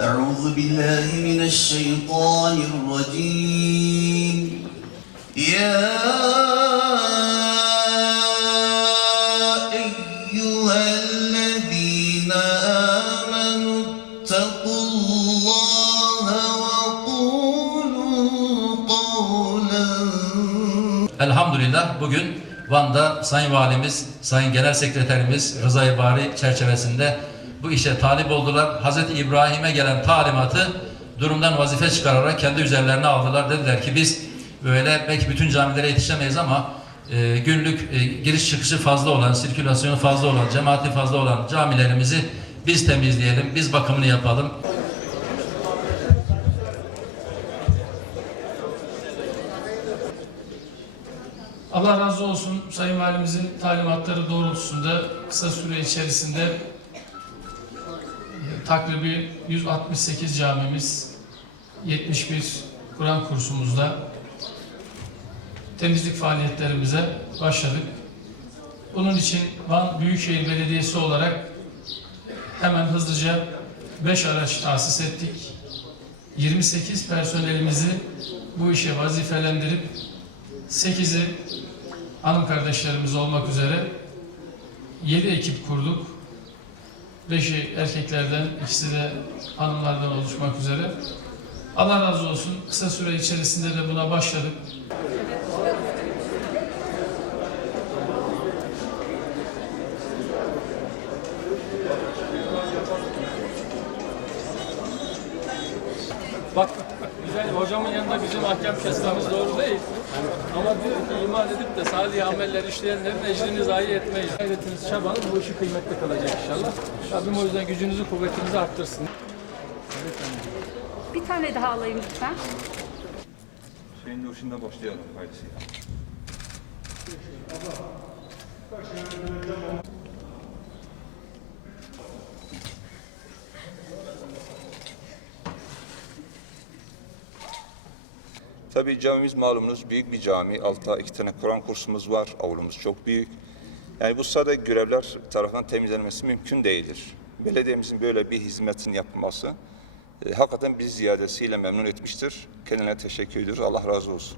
أعوذ بالله من الشيطان الرجيم يا أيها الذين آمنوا اتقوا الله وقولوا قولا Elhamdülillah bugün Van'da Sayın Valimiz, Sayın Genel Sekreterimiz Rıza Bari çerçevesinde bu işe talip oldular. Hazreti İbrahim'e gelen talimatı durumdan vazife çıkararak kendi üzerlerine aldılar. Dediler ki biz böyle belki bütün camilere yetişemeyiz ama e, günlük e, giriş çıkışı fazla olan, sirkülasyonu fazla olan, cemaati fazla olan camilerimizi biz temizleyelim, biz bakımını yapalım. Allah razı olsun Sayın Valimizin talimatları doğrultusunda kısa süre içerisinde takribi 168 camimiz, 71 Kur'an kursumuzda temizlik faaliyetlerimize başladık. Bunun için Van Büyükşehir Belediyesi olarak hemen hızlıca 5 araç tahsis ettik. 28 personelimizi bu işe vazifelendirip 8'i hanım kardeşlerimiz olmak üzere 7 ekip kurduk. 5'i erkeklerden, ikisi de hanımlardan oluşmak üzere. Allah razı olsun. Kısa süre içerisinde de buna başladık. Bak güzel hocamın yanında bizim ahkam kesmemiz doğru değil. Ama diyor ki iman edip de salih ameller işleyenlerin ecrini zayi etmeyiz. Gayretiniz, çabanız bu işi kıymetli kalacak inşallah. Rabbim o yüzden gücünüzü, kuvvetinizi arttırsın. Bir tane daha alayım lütfen. Şeyin hoşunda başlayalım hayırlısıyla. Tabii camimiz malumunuz büyük bir cami. Altta iki tane Kur'an kursumuz var. Avlumuz çok büyük. Yani bu sırada görevler tarafından temizlenmesi mümkün değildir. Belediyemizin böyle bir hizmetin yapılması e, hakikaten bizi ziyadesiyle memnun etmiştir. Kendine teşekkür ediyoruz. Allah razı olsun.